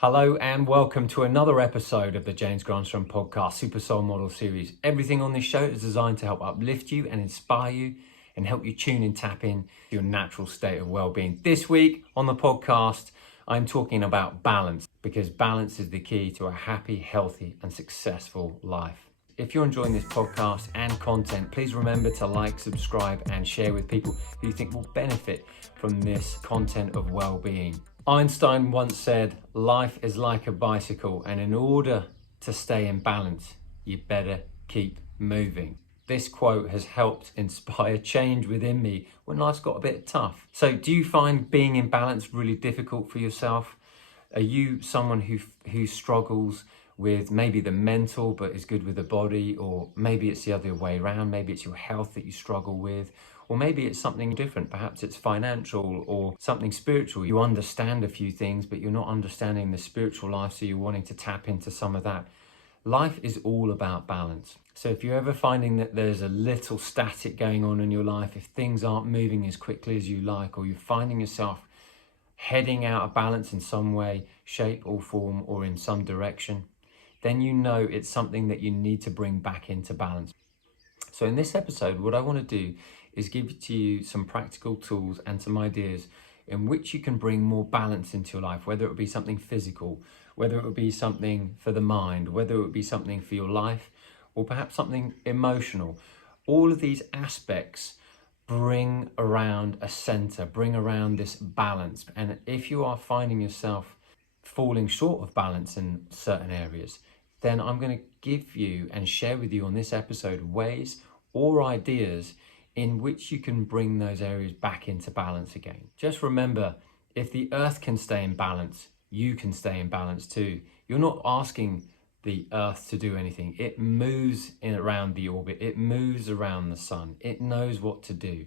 Hello and welcome to another episode of the Granström podcast Super Soul Model series. Everything on this show is designed to help uplift you and inspire you and help you tune and tap in to your natural state of well-being. This week on the podcast, I'm talking about balance, because balance is the key to a happy, healthy and successful life. If you're enjoying this podcast and content, please remember to like, subscribe and share with people who you think will benefit from this content of well-being. Einstein once said, life is like a bicycle, and in order to stay in balance, you better keep moving. This quote has helped inspire change within me when life's got a bit tough. So do you find being in balance really difficult for yourself? Are you someone who struggles with maybe the mental but is good with the body, or maybe it's the other way around? Maybe it's your health that you struggle with, or maybe it's something different. Perhaps it's financial or something spiritual. You understand a few things, but you're not understanding the spiritual life, so you're wanting to tap into some of that. Life is all about balance. So if you're ever finding that there's a little static going on in your life, if things aren't moving as quickly as you like, or you're finding yourself heading out of balance in some way, shape or form, or in some direction, then you know it's something that you need to bring back into balance. So in this episode, what I want to do is give to you some practical tools and some ideas in which you can bring more balance into your life, whether it be something physical, whether it would be something for the mind, whether it would be something for your life, or perhaps something emotional. All of these aspects bring around a center, bring around this balance. And if you are finding yourself falling short of balance in certain areas, then I'm going to give you and share with you on this episode ways or ideas in which you can bring those areas back into balance again. Just remember, if the earth can stay in balance, you can stay in balance too. You're not asking the earth to do anything. It moves around the orbit. It moves around the sun. It knows what to do.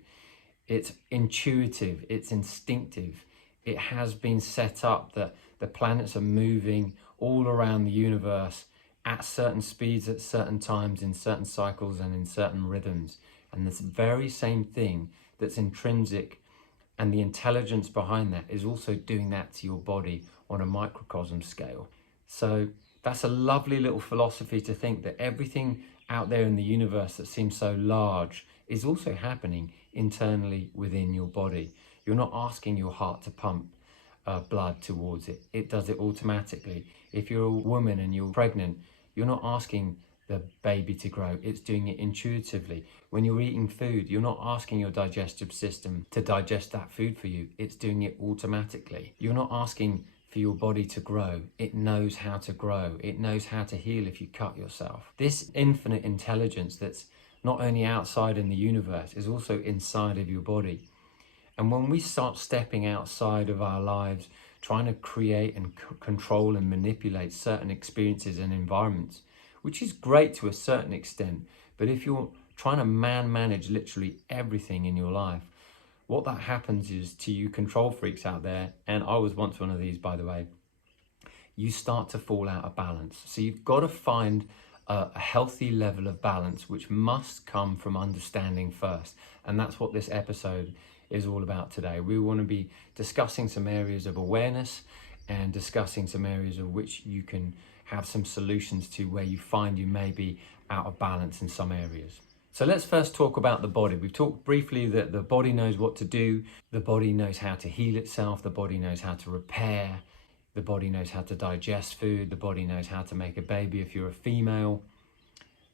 It's intuitive. It's instinctive. It has been set up that the planets are moving all around the universe at certain speeds, at certain times, in certain cycles and in certain rhythms. And this very same thing that's intrinsic and the intelligence behind that is also doing that to your body on a microcosm scale. So that's a lovely little philosophy, to think that everything out there in the universe that seems so large is also happening internally within your body. You're not asking your heart to pump blood towards it. It does it automatically. If you're a woman and you're pregnant, you're not asking the baby to grow. It's doing it intuitively. When you're eating food, you're not asking your digestive system to digest that food for you. It's doing it automatically. You're not asking for your body to grow. It knows how to grow. It knows how to heal if you cut yourself. This infinite intelligence that's not only outside in the universe is also inside of your body. And when we start stepping outside of our lives, trying to create and control and manipulate certain experiences and environments, which is great to a certain extent, but if you're trying to manage literally everything in your life, what that happens is, to you control freaks out there, and I was once one of these, by the way, you start to fall out of balance. So you've got to find a healthy level of balance, which must come from understanding first. And that's what this episode is all about today. We want to be discussing some areas of awareness and discussing some areas of which you can have some solutions to where you find you may be out of balance in some areas. So let's first talk about the body. We've talked briefly that the body knows what to do. The body knows how to heal itself. The body knows how to repair. The body knows how to digest food. The body knows how to make a baby if you're a female.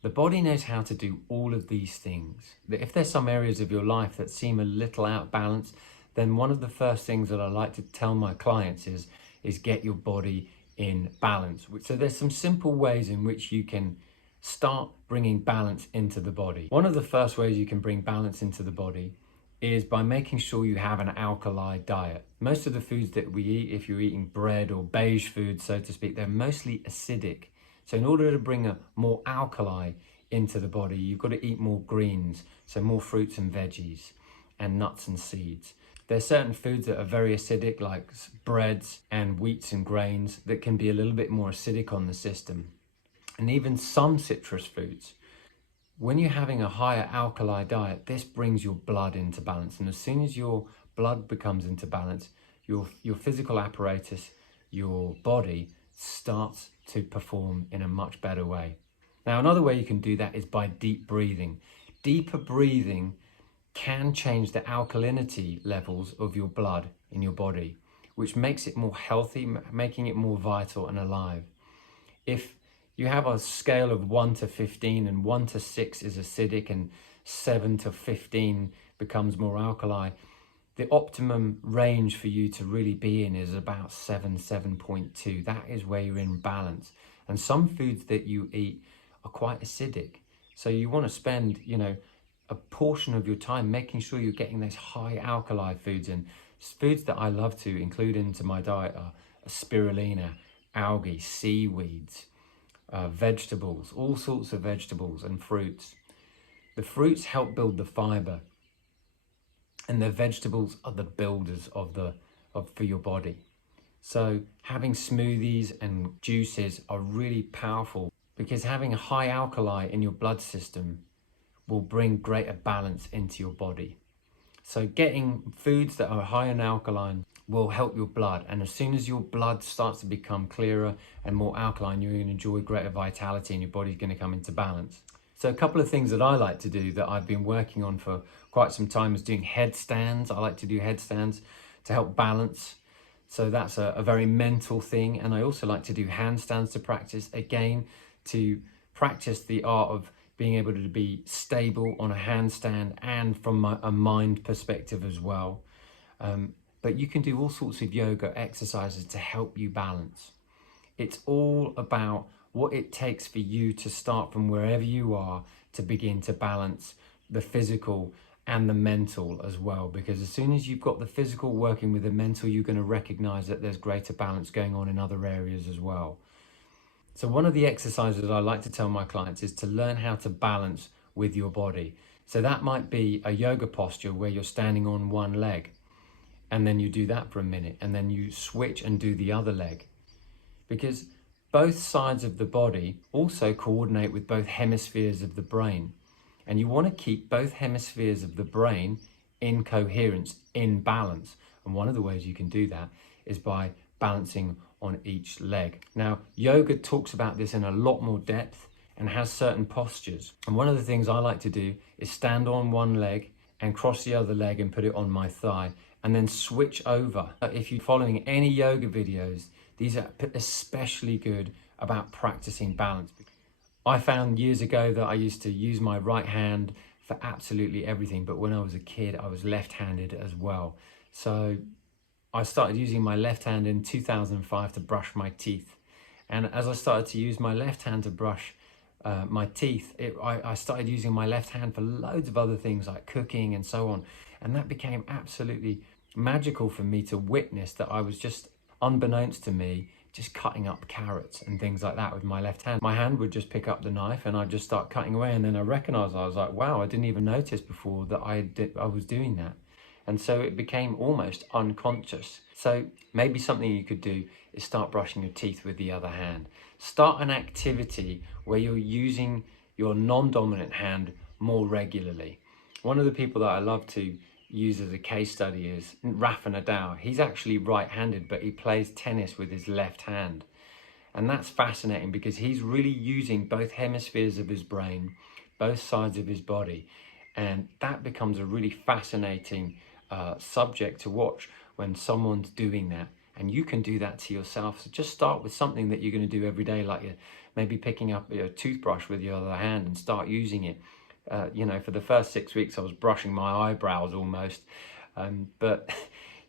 The body knows how to do all of these things. If there's some areas of your life that seem a little out of balance, then one of the first things that I like to tell my clients is get your body in balance. So there's some simple ways in which you can start bringing balance into the body. One of the first ways you can bring balance into the body is by making sure you have an alkali diet. Most of the foods that we eat, if you're eating bread or beige food, so to speak, they're mostly acidic. So in order to bring a more alkali into the body, you've got to eat more greens, so more fruits and veggies and nuts and seeds. There's certain foods that are very acidic, like breads and wheats and grains, that can be a little bit more acidic on the system. And even some citrus foods. When you're having a higher alkali diet, this brings your blood into balance. And as soon as your blood becomes into balance, your physical apparatus your body starts to perform in a much better way. Now, another way you can do that is by deep breathing. Deeper breathing can change the alkalinity levels of your blood in your body, which makes it more healthy, making it more vital and alive. If you have a scale of 1 to 15 and 1 to 6 is acidic and 7 to 15 becomes more alkali, the optimum range for you to really be in is about 7.2. That is where you're in balance. And some foods that you eat are quite acidic. So you want to spend, a portion of your time making sure you're getting those high alkali foods in. Foods that I love to include into my diet are spirulina, algae, seaweeds, vegetables, all sorts of vegetables and fruits. The fruits help build the fiber, and the vegetables are the builders for your body. So having smoothies and juices are really powerful, because having a high alkali in your blood system will bring greater balance into your body. So getting foods that are high in alkaline will help your blood, and as soon as your blood starts to become clearer and more alkaline, you're going to enjoy greater vitality and your body's going to come into balance. So a couple of things that I like to do that I've been working on for quite some time is doing headstands. I like to do headstands to help balance. So that's a very mental thing. And I also like to do handstands to practice, again, to practice the art of being able to be stable on a handstand and from a mind perspective as well. But you can do all sorts of yoga exercises to help you balance. It's all about what it takes for you to start from wherever you are to begin to balance the physical and the mental as well. Because as soon as you've got the physical working with the mental, you're going to recognize that there's greater balance going on in other areas as well. So one of the exercises I like to tell my clients is to learn how to balance with your body. So that might be a yoga posture where you're standing on one leg, and then you do that for a minute, and then you switch and do the other leg. Because both sides of the body also coordinate with both hemispheres of the brain. And you want to keep both hemispheres of the brain in coherence, in balance. And one of the ways you can do that is by balancing on each leg. Now, yoga talks about this in a lot more depth and has certain postures. And one of the things I like to do is stand on one leg and cross the other leg and put it on my thigh, and then switch over. If you're following any yoga videos, these are especially good about practicing balance. I found years ago that I used to use my right hand for absolutely everything, but when I was a kid, I was left-handed as well. So I started using my left hand in 2005 to brush my teeth. And as I started to use my left hand to brush my teeth, I started using my left hand for loads of other things like cooking and so on. And that became absolutely magical for me to witness that I was just, unbeknownst to me, just cutting up carrots and things like that with my left hand. My hand would just pick up the knife and I'd just start cutting away, and then I recognized, I was like, wow, I didn't even notice before that I was doing that. And so it became almost unconscious. So maybe something you could do is start brushing your teeth with the other hand. Start an activity where you're using your non-dominant hand more regularly. One of the people that I love to use as a case study is Rafa Nadal. He's actually right-handed, but he plays tennis with his left hand. And that's fascinating because he's really using both hemispheres of his brain, both sides of his body. And that becomes a really fascinating subject to watch when someone's doing that. And you can do that to yourself. So just start with something that you're going to do every day, like maybe picking up your toothbrush with your other hand and start using it. For the first 6 weeks, I was brushing my eyebrows almost. But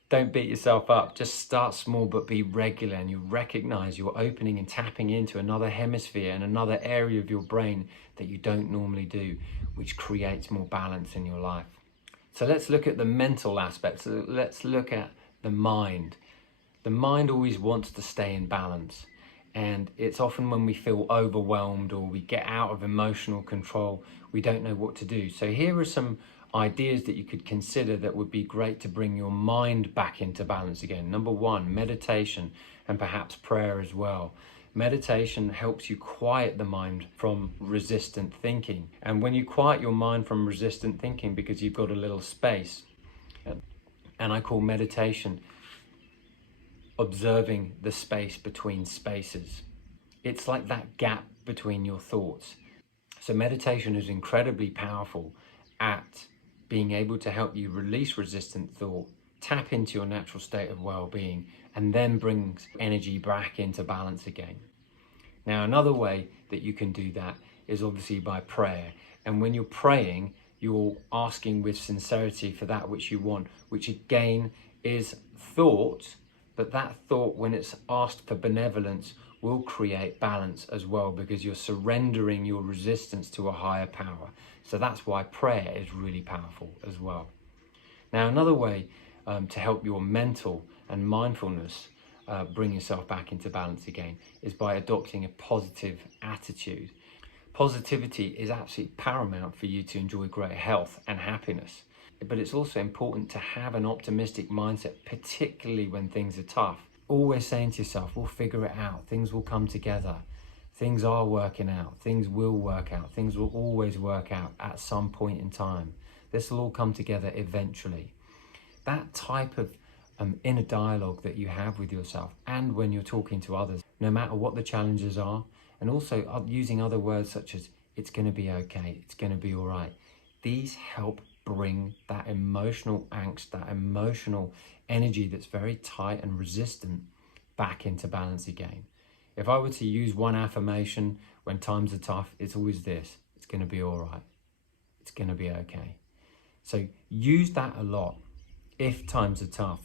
don't beat yourself up. Just start small, but be regular. And you recognize you're opening and tapping into another hemisphere and another area of your brain that you don't normally do, which creates more balance in your life. So let's look at the mental aspects. So let's look at the mind. The mind always wants to stay in balance. And it's often when we feel overwhelmed or we get out of emotional control, we don't know what to do. So here are some ideas that you could consider that would be great to bring your mind back into balance again. Number one, meditation, and perhaps prayer as well. Meditation helps you quiet the mind from resistant thinking. And when you quiet your mind from resistant thinking, because you've got a little space, and I call meditation, observing the space between spaces. It's like that gap between your thoughts. So meditation is incredibly powerful at being able to help you release resistant thought, tap into your natural state of well-being, and then brings energy back into balance again. Now, another way that you can do that is obviously by prayer. And when you're praying, you're asking with sincerity for that which you want, which again is thought, but that thought, when it's asked for benevolence, will create balance as well, because you're surrendering your resistance to a higher power. So that's why prayer is really powerful as well. Now, another way to help your mental and mindfulness bring yourself back into balance again is by adopting a positive attitude. Positivity is absolutely paramount for you to enjoy great health and happiness. But it's also important to have an optimistic mindset, particularly when things are tough. Always saying to yourself, we'll figure it out, things will come together, things are working out, things will work out, things will always work out at some point in time. This will all come together eventually. That type of inner dialogue that you have with yourself, and when you're talking to others, no matter what the challenges are, and also using other words such as, it's going to be okay, it's going to be all right. These help bring that emotional angst, that emotional energy that's very tight and resistant back into balance again. If I were to use one affirmation when times are tough, it's always this: it's going to be all right, it's going to be okay. So use that a lot if times are tough,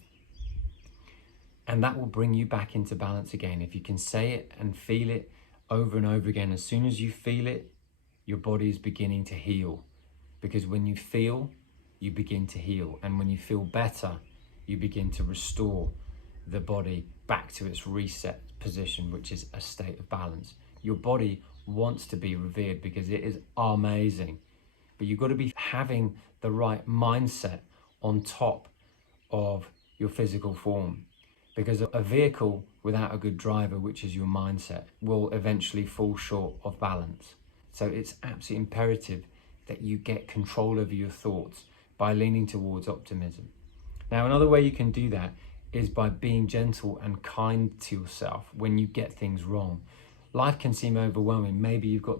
and that will bring you back into balance again. If you can say it and feel it over and over again, as soon as you feel it, your body is beginning to heal. Because when you feel, you begin to heal. And when you feel better, you begin to restore the body back to its reset position, which is a state of balance. Your body wants to be revered because it is amazing. But you've got to be having the right mindset on top of your physical form. Because a vehicle without a good driver, which is your mindset, will eventually fall short of balance. So it's absolutely imperative that you get control over your thoughts by leaning towards optimism. Now, another way you can do that is by being gentle and kind to yourself when you get things wrong. Life can seem overwhelming. Maybe you've got,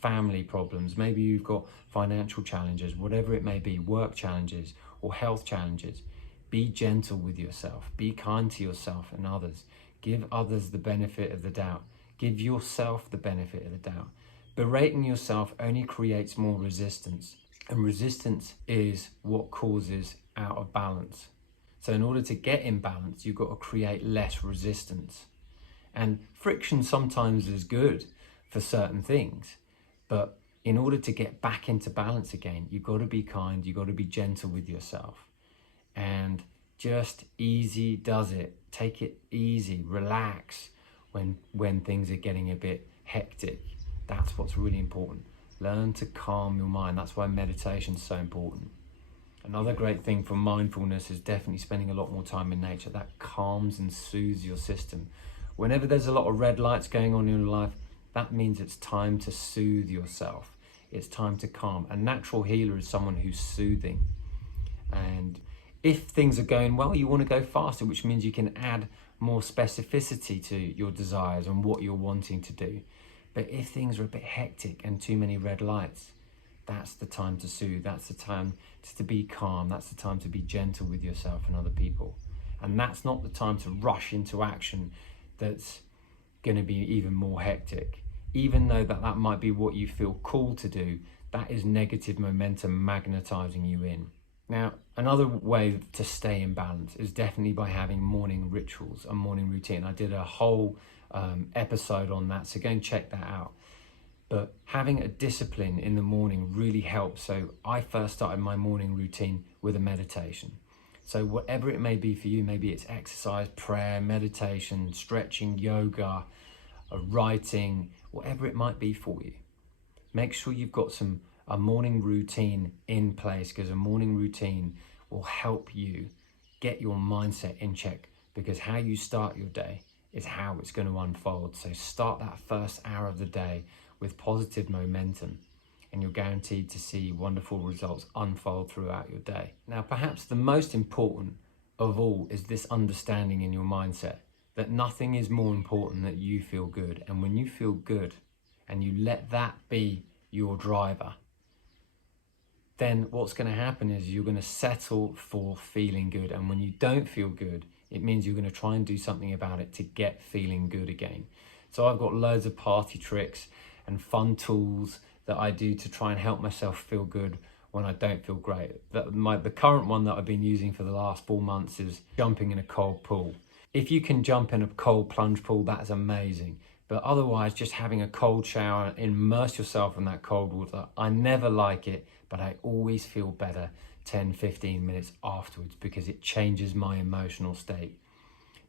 family problems. Maybe you've got financial challenges, whatever it may be, work challenges or health challenges. Be gentle with yourself. Be kind to yourself and others. Give others the benefit of the doubt. Give yourself the benefit of the doubt. Berating yourself only creates more resistance, and resistance is what causes out of balance. So in order to get in balance, you've got to create less resistance. And friction sometimes is good for certain things, but in order to get back into balance again, you've got to be kind, you've got to be gentle with yourself. And just easy does it. Take it easy, relax when things are getting a bit hectic. That's what's really important. Learn to calm your mind. That's why meditation is so important. Another great thing for mindfulness is definitely spending a lot more time in nature. That calms and soothes your system. Whenever there's a lot of red lights going on in your life, that means it's time to soothe yourself. It's time to calm. A natural healer is someone who's soothing. And if things are going well, you want to go faster, which means you can add more specificity to your desires and what you're wanting to do. But if things are a bit hectic and too many red lights, that's the time to soothe. That's the time to be calm. That's the time to be gentle with yourself and other people. And that's not the time to rush into action that's going to be even more hectic. Even though that might be what you feel called to do, that is negative momentum magnetizing you in. Now, another way to stay in balance is definitely by having morning rituals, a morning routine. I did a whole episode on that, so go and check that out. But having a discipline in the morning really helps. So I first started my morning routine with a meditation. So whatever it may be for you, maybe it's exercise, prayer, meditation, stretching, yoga, writing, whatever it might be for you. Make sure you've got a morning routine in place, because a morning routine will help you get your mindset in check, because how you start your day is how it's going to unfold. So start that first hour of the day with positive momentum, and you're guaranteed to see wonderful results unfold throughout your day. Now, perhaps the most important of all is this understanding in your mindset. that nothing is more important than you feel good. And when you feel good and you let that be your driver, then what's going to happen is you're going to settle for feeling good. And when you don't feel good, it means you're going to try and do something about it to get feeling good again. So I've got loads of party tricks and fun tools that I do to try and help myself feel good when I don't feel great. The current one that I've been using for the last 4 months is jumping in a cold pool. If you can jump in a cold plunge pool, that's amazing. But otherwise, just having a cold shower, immerse yourself in that cold water. I never like it, but I always feel better 10, 15 minutes afterwards because it changes my emotional state.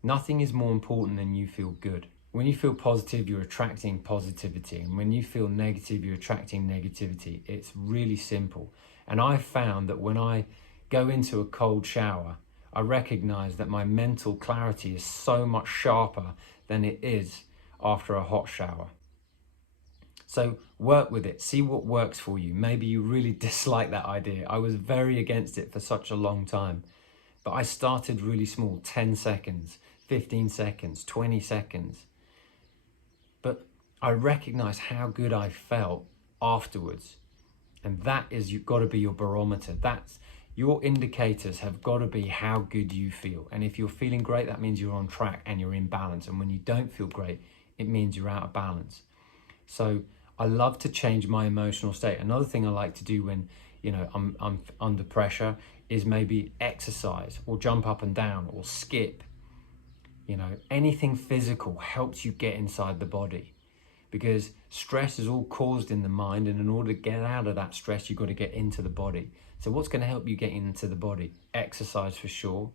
Nothing is more important than you feel good. When you feel positive, you're attracting positivity. And when you feel negative, you're attracting negativity. It's really simple. And I found that when I go into a cold shower, I recognize that my mental clarity is so much sharper than it is after a hot shower. So work with it, see what works for you. Maybe you really dislike that idea. I was very against it for such a long time, but I started really small, 10 seconds, 15 seconds, 20 seconds. But I recognized how good I felt afterwards. And that is, you've got to be your barometer. That's your indicators have got to be how good you feel. And if you're feeling great, that means you're on track and you're in balance. And when you don't feel great, it means you're out of balance. So I love to change my emotional state. Another thing I like to do when, I'm under pressure is maybe exercise or jump up and down or skip. Anything physical helps you get inside the body, because stress is all caused in the mind, and in order to get out of that stress, you've got to get into the body. So what's going to help you get into the body? Exercise for sure.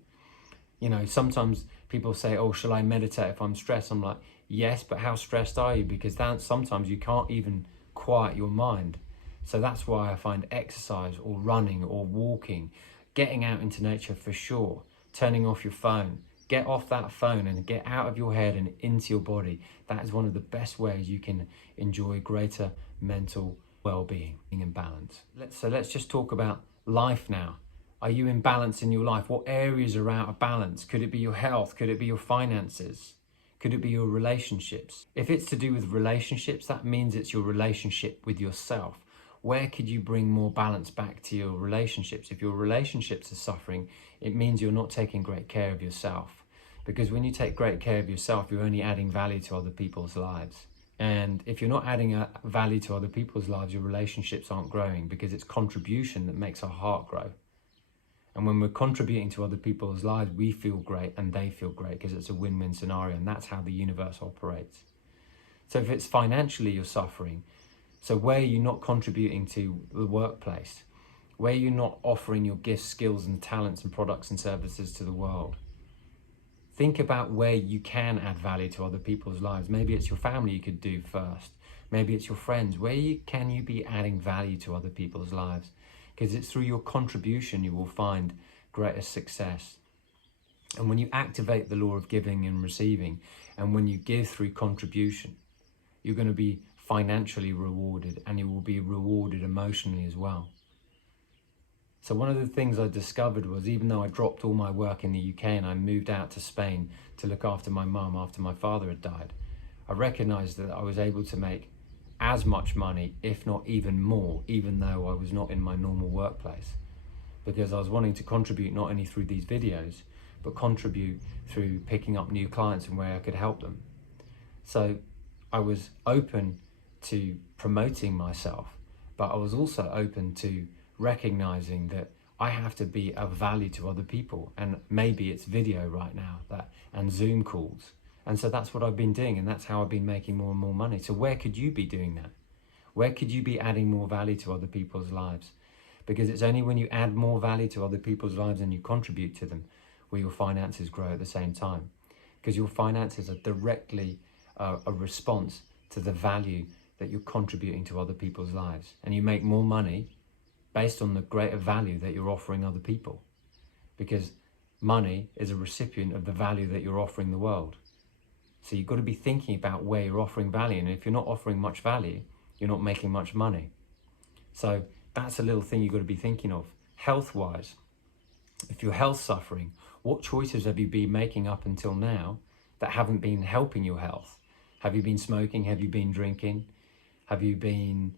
Sometimes people say, oh, shall I meditate if I'm stressed? I'm like, yes, but how stressed are you? Because sometimes you can't even quiet your mind. So that's why I find exercise or running or walking, getting out into nature for sure, turning off your phone. Get off that phone and get out of your head and into your body. That is one of the best ways you can enjoy greater mental well-being and balance. Let's just talk about life now. Are you in balance in your life? What areas are out of balance? Could it be your health? Could it be your finances? Could it be your relationships? If it's to do with relationships, that means it's your relationship with yourself. Where could you bring more balance back to your relationships? If your relationships are suffering, it means you're not taking great care of yourself. Because when you take great care of yourself, you're only adding value to other people's lives. And if you're not adding a value to other people's lives, your relationships aren't growing, because it's contribution that makes our heart grow. And when we're contributing to other people's lives, we feel great and they feel great, because it's a win-win scenario, and that's how the universe operates. So if it's financially you're suffering, so where you're not contributing to the workplace, where you're not offering your gifts, skills and talents and products and services to the world, think about where you can add value to other people's lives. Maybe it's your family you could do first. Maybe it's your friends. Can you be adding value to other people's lives? Because it's through your contribution you will find greater success. And when you activate the law of giving and receiving, and when you give through contribution, you're going to be financially rewarded, and you will be rewarded emotionally as well. So one of the things I discovered was, even though I dropped all my work in the UK and I moved out to Spain to look after my mum after my father had died, I recognized that I was able to make as much money, if not even more, even though I was not in my normal workplace, because I was wanting to contribute not only through these videos, but contribute through picking up new clients and where I could help them. So I was open to promoting myself, but I was also open to recognizing that I have to be of value to other people, and maybe it's video right now and Zoom calls. And so that's what I've been doing, and that's how I've been making more and more money. So where could you be doing that? Where could you be adding more value to other people's lives? Because it's only when you add more value to other people's lives and you contribute to them where your finances grow at the same time. Because your finances are directly a response to the value that you're contributing to other people's lives. And you make more money based on the greater value that you're offering other people. Because money is a recipient of the value that you're offering the world. So you've got to be thinking about where you're offering value. And if you're not offering much value, you're not making much money. So that's a little thing you've got to be thinking of. Health-wise, if your health's suffering, what choices have you been making up until now that haven't been helping your health? Have you been smoking? Have you been drinking? Have you been,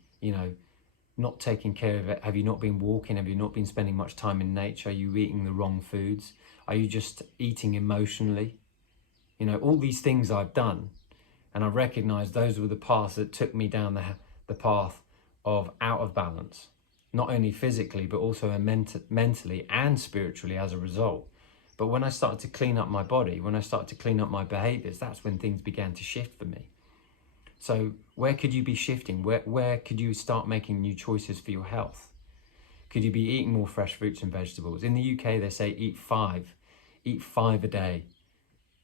not taking care of it? Have you not been walking? Have you not been spending much time in nature? Are you eating the wrong foods? Are you just eating emotionally? All these things I've done, and I recognize those were the paths that took me down the path of out of balance, not only physically, but also mentally and spiritually as a result. But when I started to clean up my body, when I started to clean up my behaviors, that's when things began to shift for me. So where could you be shifting? Where could you start making new choices for your health? Could you be eating more fresh fruits and vegetables? In the UK, they say eat five a day.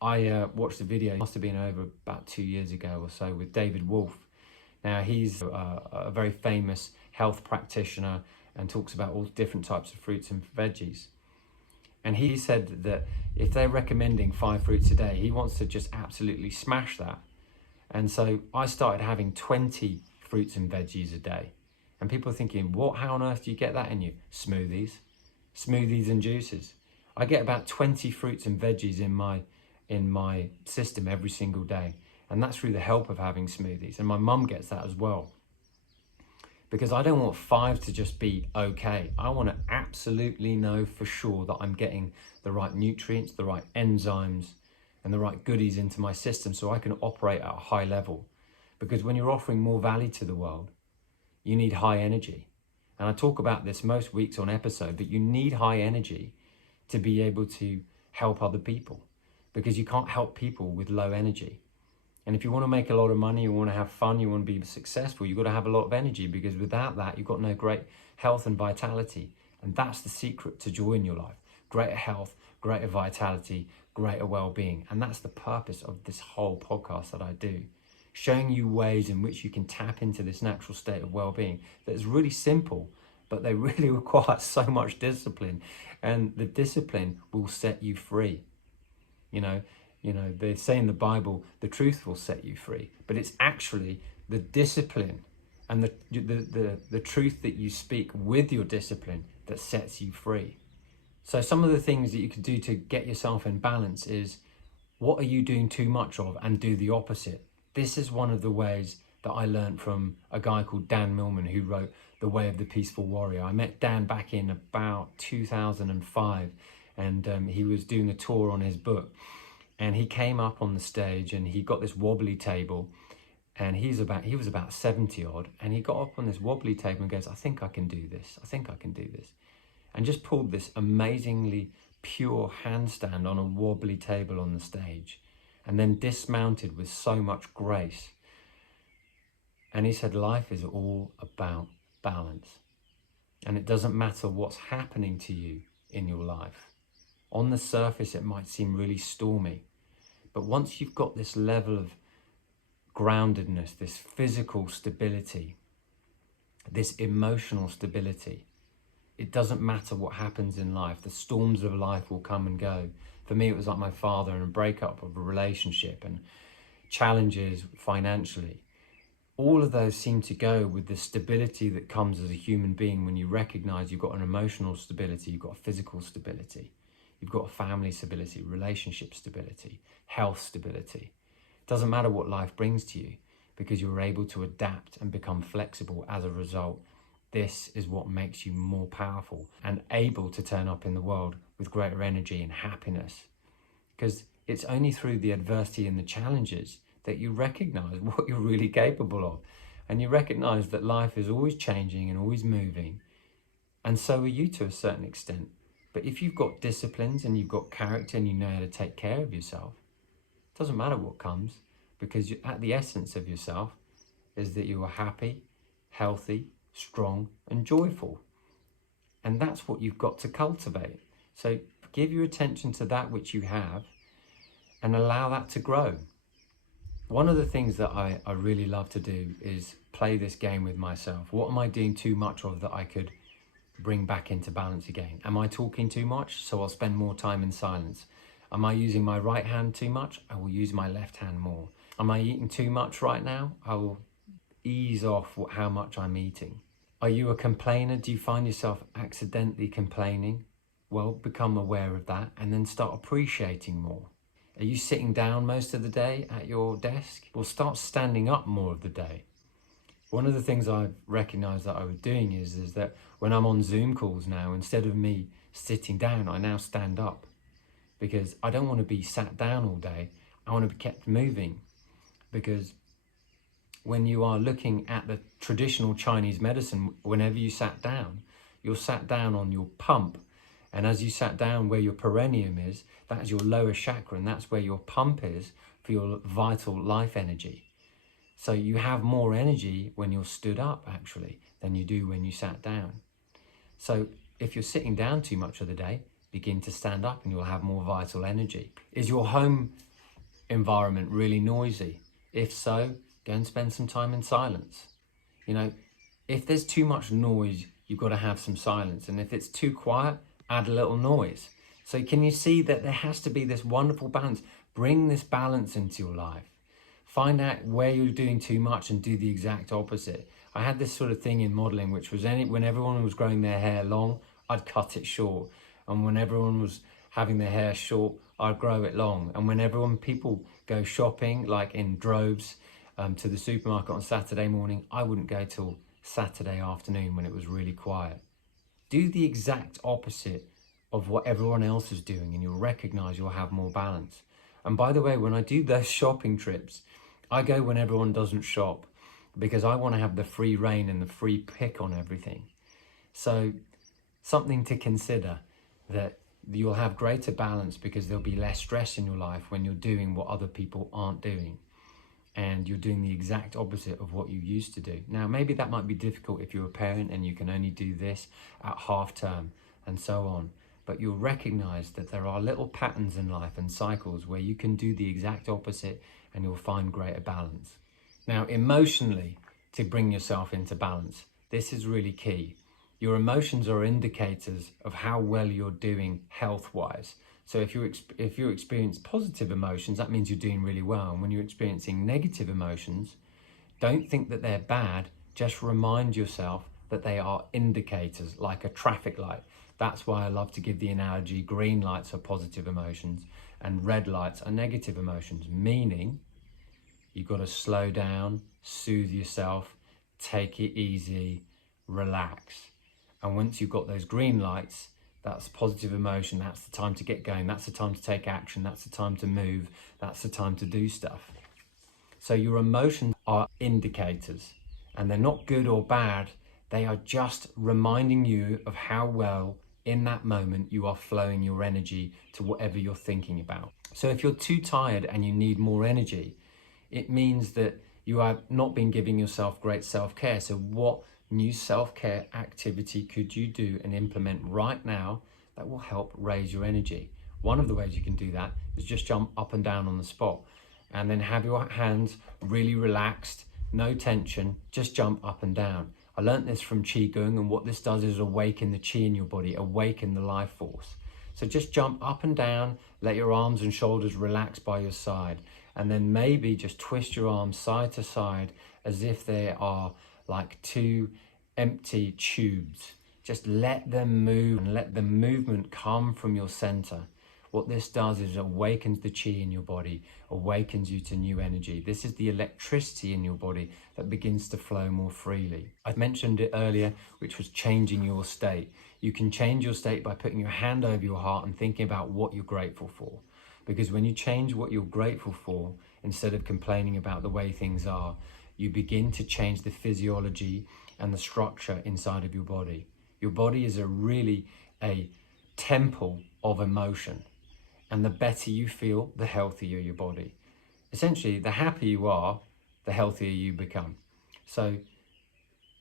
I watched a video, it must have been over about 2 years ago or so, with David Wolfe. Now, he's a very famous health practitioner and talks about all different types of fruits and veggies. And he said that if they're recommending 5 fruits a day, he wants to just absolutely smash that. And so I started having 20 fruits and veggies a day. And people are thinking, how on earth do you get that in you? Smoothies and juices. I get about 20 fruits and veggies in my system every single day. And that's through the help of having smoothies. And my mum gets that as well. Because I don't want 5 to just be okay. I want to absolutely know for sure that I'm getting the right nutrients, the right enzymes, and the right goodies into my system so I can operate at a high level. Because when you're offering more value to the world, you need high energy. And I talk about this most weeks on episode, that you need high energy to be able to help other people, because you can't help people with low energy. And if you want to make a lot of money, you want to have fun, you want to be successful, you've got to have a lot of energy, because without that, you've got no great health and vitality. And that's the secret to joy in your life. Greater health, greater vitality, greater well-being. And that's the purpose of this whole podcast that I do. Showing you ways in which you can tap into this natural state of well-being that is really simple, but they really require so much discipline. And the discipline will set you free. They say in the Bible, the truth will set you free, but it's actually the discipline and the truth that you speak with your discipline that sets you free. So some of the things that you can do to get yourself in balance is, what are you doing too much of, and do the opposite. This is one of the ways that I learned from a guy called Dan Millman, who wrote The Way of the Peaceful Warrior. I met Dan back in about 2005, and he was doing a tour on his book. And he came up on the stage and he got this wobbly table, and he was about 70 odd, and he got up on this wobbly table and goes, I think I can do this. And just pulled this amazingly pure handstand on a wobbly table on the stage, and then dismounted with so much grace. And he said, life is all about balance. And it doesn't matter what's happening to you in your life. On the surface, it might seem really stormy, but once you've got this level of groundedness, this physical stability, this emotional stability, it doesn't matter what happens in life. The storms of life will come and go. For me, it was like my father, and a breakup of a relationship and challenges financially. All of those seem to go with the stability that comes as a human being when you recognize you've got an emotional stability, you've got a physical stability, you've got a family stability, relationship stability, health stability. It doesn't matter what life brings to you, because you're able to adapt and become flexible as a result. This is what makes you more powerful and able to turn up in the world with greater energy and happiness. Because it's only through the adversity and the challenges that you recognize what you're really capable of. And you recognize that life is always changing and always moving. And so are you to a certain extent. But if you've got disciplines and you've got character and you know how to take care of yourself, it doesn't matter what comes, because at the essence of yourself is that you are happy, healthy, strong and joyful. And that's what you've got to cultivate. So give your attention to that which you have and allow that to grow. One of the things that I really love to do is play this game with myself. What am I doing too much of that I could bring back into balance again? Am I talking too much? So I'll spend more time in silence. Am I using my right hand too much? I will use my left hand more. Am I eating too much right now? I will ease off how much I'm eating. Are you a complainer? Do you find yourself accidentally complaining? Well, become aware of that and then start appreciating more. Are you sitting down most of the day at your desk? Well, start standing up more of the day. One of the things I've recognized that I was doing is that when I'm on Zoom calls now, instead of me sitting down, I now stand up, because I don't want to be sat down all day. I want to be kept moving, because when you are looking at the traditional Chinese medicine, whenever you sat down, you're sat down on your pump. And as you sat down where your perineum is, that is your lower chakra, and that's where your pump is for your vital life energy. So you have more energy when you're stood up, actually, than you do when you sat down. So if you're sitting down too much of the day, begin to stand up and you'll have more vital energy. Is your home environment really noisy? If so, go and spend some time in silence. You know, if there's too much noise, you've got to have some silence. And if it's too quiet, add a little noise. So can you see that there has to be this wonderful balance? Bring this balance into your life. Find out where you're doing too much and do the exact opposite. I had this sort of thing in modeling, which was when everyone was growing their hair long, I'd cut it short. And when everyone was having their hair short, I'd grow it long. And when people go shopping, like in droves, to the supermarket on Saturday morning, I wouldn't go till Saturday afternoon when it was really quiet. Do the exact opposite of what everyone else is doing and you'll recognize you'll have more balance. And by the way, when I do those shopping trips, I go when everyone doesn't shop, because I want to have the free reign and the free pick on everything. So something to consider, that you'll have greater balance because there'll be less stress in your life when you're doing what other people aren't doing. And you're doing the exact opposite of what you used to do. Now, maybe that might be difficult if you're a parent and you can only do this at half term and so on. But you'll recognize that there are little patterns in life and cycles where you can do the exact opposite and you'll find greater balance. Now, emotionally, to bring yourself into balance, this is really key. Your emotions are indicators of how well you're doing health-wise. So if you experience positive emotions, that means you're doing really well. And when you're experiencing negative emotions, don't think that they're bad. Just remind yourself that they are indicators, like a traffic light. That's why I love to give the analogy: green lights are positive emotions and red lights are negative emotions, meaning you've got to slow down, soothe yourself, take it easy, relax. And once you've got those green lights, that's positive emotion. That's the time to get going. That's the time to take action. That's the time to move. That's the time to do stuff. So your emotions are indicators, and they're not good or bad. They are just reminding you of how well in that moment you are flowing your energy to whatever you're thinking about. So if you're too tired and you need more energy, it means that you have not been giving yourself great self-care. So what new self-care activity could you do and implement right now that will help raise your energy? One of the ways you can do that is just jump up and down on the spot, and then have your hands really relaxed, no tension, just jump up and down. I learned this from Qigong, and what this does is awaken the Qi in your body, awaken the life force. So just jump up and down, let your arms and shoulders relax by your side, and then maybe just twist your arms side to side as if they are like two empty tubes. Just let them move and let the movement come from your center. What this does is awakens the Qi in your body, awakens you to new energy. This is the electricity in your body that begins to flow more freely. I mentioned it earlier, which was changing your state. You can change your state by putting your hand over your heart and thinking about what you're grateful for. Because when you change what you're grateful for, instead of complaining about the way things are, you begin to change the physiology and the structure inside of your body. Your body is really a temple of emotion. And the better you feel, the healthier your body. Essentially, the happier you are, the healthier you become. So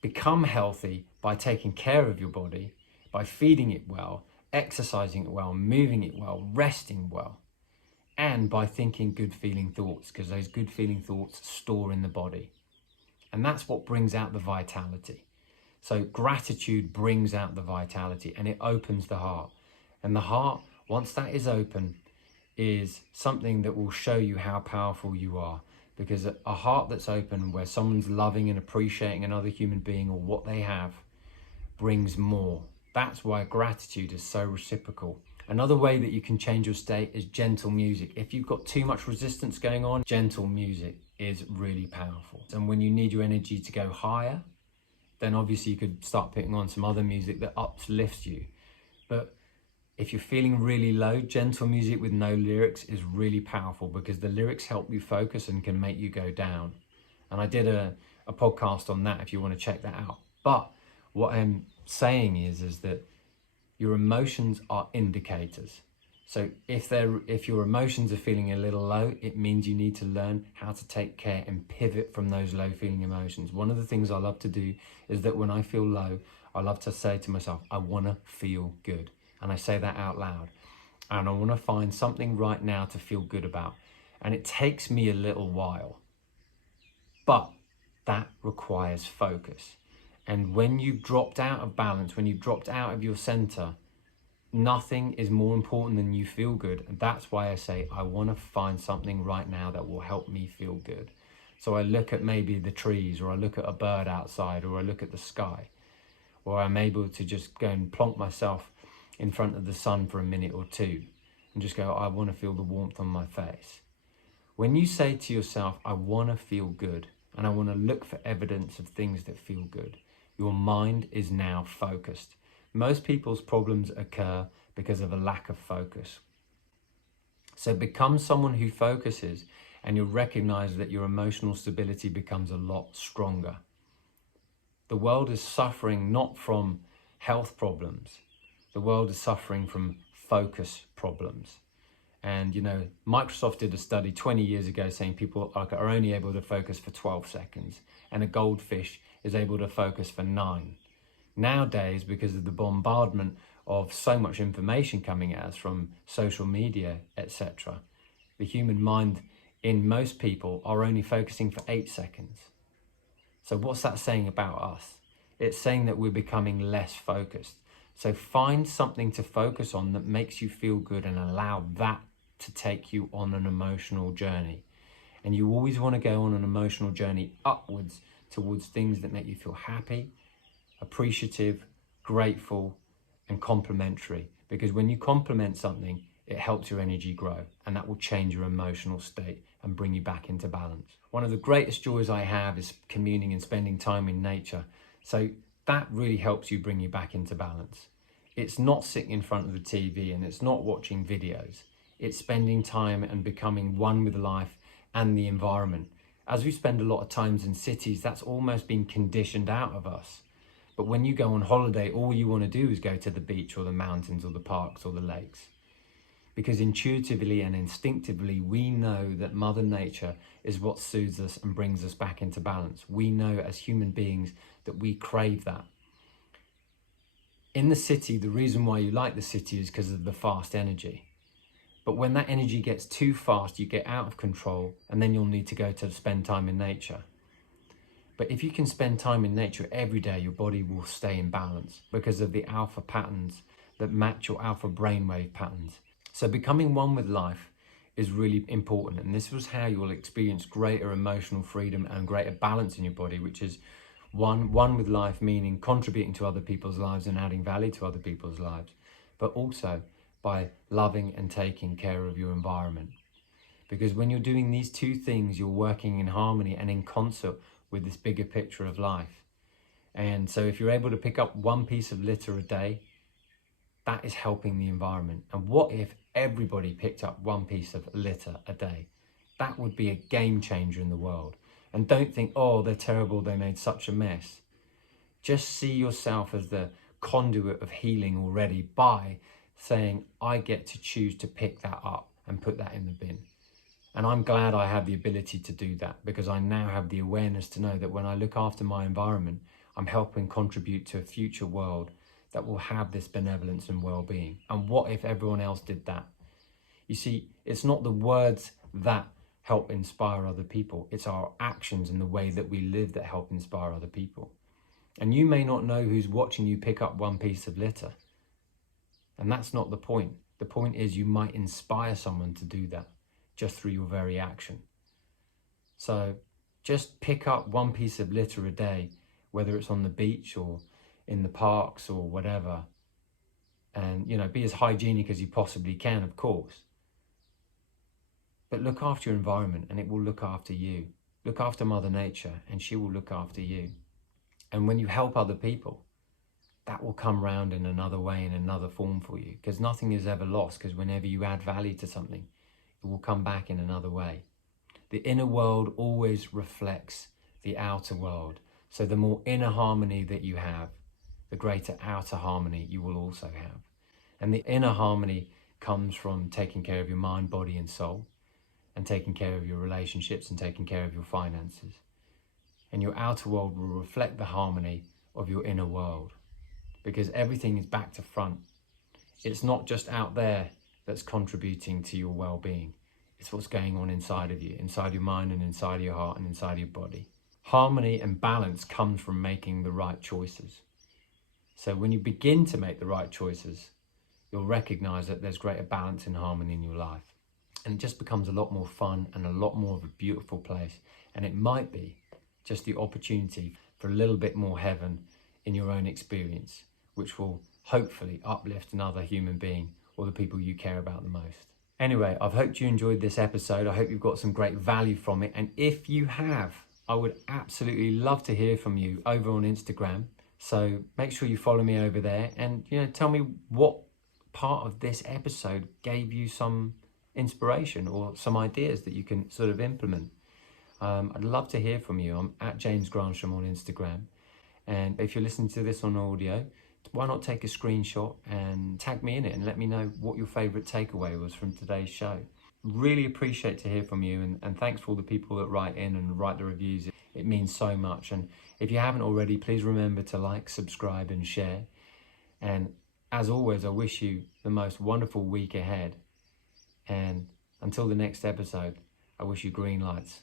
become healthy by taking care of your body, by feeding it well, exercising it well, moving it well, resting well, and by thinking good feeling thoughts, because those good feeling thoughts store in the body. And that's what brings out the vitality. So gratitude brings out the vitality and it opens the heart. And the heart, once that is open, is something that will show you how powerful you are. Because a heart that's open, where someone's loving and appreciating another human being or what they have, brings more. That's why gratitude is so reciprocal. Another way that you can change your state is gentle music. If you've got too much resistance going on, gentle music is really powerful. And when you need your energy to go higher, then obviously you could start putting on some other music that uplifts you. But if you're feeling really low, gentle music with no lyrics is really powerful, because the lyrics help you focus and can make you go down. And I did a podcast on that if you want to check that out. But what I'm saying is that your emotions are indicators. So if your emotions are feeling a little low, it means you need to learn how to take care and pivot from those low feeling emotions. One of the things I love to do is that when I feel low, I love to say to myself, I want to feel good. And I say that out loud. And I want to find something right now to feel good about. And it takes me a little while, but that requires focus. And when you've dropped out of balance, when you've dropped out of your center, nothing is more important than you feel good. And that's why I say, I want to find something right now that will help me feel good. So I look at maybe the trees, or I look at a bird outside, or I look at the sky, or I'm able to just go and plonk myself in front of the sun for a minute or two and just go, I want to feel the warmth on my face. When you say to yourself, I want to feel good, and I want to look for evidence of things that feel good, your mind is now focused. Most people's problems occur because of a lack of focus. So become someone who focuses, and you'll recognize that your emotional stability becomes a lot stronger. The world is suffering not from health problems. The world is suffering from focus problems. And Microsoft did a study 20 years ago saying people are only able to focus for 12 seconds, and a goldfish is able to focus for 9. Nowadays, because of the bombardment of so much information coming at us from social media, etc., the human mind in most people are only focusing for 8 seconds. So what's that saying about us? It's saying that we're becoming less focused. So find something to focus on that makes you feel good, and allow that to take you on an emotional journey. And you always want to go on an emotional journey upwards towards things that make you feel happy, appreciative, grateful, and complimentary. Because when you compliment something, it helps your energy grow, and that will change your emotional state and bring you back into balance. One of the greatest joys I have is communing and spending time in nature. So that really helps you bring you back into balance. It's not sitting in front of the TV, and it's not watching videos. It's spending time and becoming one with life and the environment. As we spend a lot of times in cities, that's almost been conditioned out of us. But when you go on holiday, all you want to do is go to the beach or the mountains or the parks or the lakes. Because intuitively and instinctively, we know that Mother Nature is what soothes us and brings us back into balance. We know as human beings that we crave that. In the city, the reason why you like the city is because of the fast energy. But when that energy gets too fast, you get out of control, and then you'll need to go to spend time in nature. But if you can spend time in nature every day, your body will stay in balance because of the alpha patterns that match your alpha brainwave patterns. So becoming one with life is really important. And this was how you will experience greater emotional freedom and greater balance in your body, which is one with life, meaning contributing to other people's lives and adding value to other people's lives, but also by loving and taking care of your environment. Because when you're doing these two things, you're working in harmony and in concert with this bigger picture of life. And so if you're able to pick up one piece of litter a day, that is helping the environment. And what if everybody picked up one piece of litter a day? That would be a game changer in the world. And don't think, oh, they're terrible, they made such a mess. Just see yourself as the conduit of healing already by saying, I get to choose to pick that up and put that in the bin. And I'm glad I have the ability to do that, because I now have the awareness to know that when I look after my environment, I'm helping contribute to a future world that will have this benevolence and well-being. And what if everyone else did that? You see, it's not the words that help inspire other people. It's our actions and the way that we live that help inspire other people. And you may not know who's watching you pick up one piece of litter. And that's not the point. The point is you might inspire someone to do that just through your very action. So just pick up one piece of litter a day, whether it's on the beach or in the parks or whatever, And, be as hygienic as you possibly can, of course. But look after your environment and it will look after you. Look after Mother Nature and she will look after you. And when you help other people, that will come round in another way, in another form for you, because nothing is ever lost, because whenever you add value to something, it will come back in another way. The inner world always reflects the outer world. So the more inner harmony that you have, the greater outer harmony you will also have. And the inner harmony comes from taking care of your mind, body and soul, and taking care of your relationships and taking care of your finances. And your outer world will reflect the harmony of your inner world, because everything is back to front. It's not just out there that's contributing to your well-being. It's what's going on inside of you, inside your mind and inside your heart and inside your body. Harmony and balance comes from making the right choices. So when you begin to make the right choices, you'll recognize that there's greater balance and harmony in your life. And it just becomes a lot more fun and a lot more of a beautiful place. And it might be just the opportunity for a little bit more heaven in your own experience, which will hopefully uplift another human being or the people you care about the most. Anyway, I've hoped you enjoyed this episode. I hope you've got some great value from it. And if you have, I would absolutely love to hear from you over on Instagram. So make sure you follow me over there and tell me what part of this episode gave you some inspiration or some ideas that you can sort of implement. I'd love to hear from you. I'm at James Granström on Instagram. And if you're listening to this on audio, why not take a screenshot and tag me in it and let me know what your favorite takeaway was from today's show. Really appreciate to hear from you, and thanks for all the people that write in and write the reviews. It means so much. And if you haven't already, please remember to like, subscribe and share. And as always, I wish you the most wonderful week ahead. And until the next episode, I wish you green lights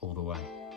all the way.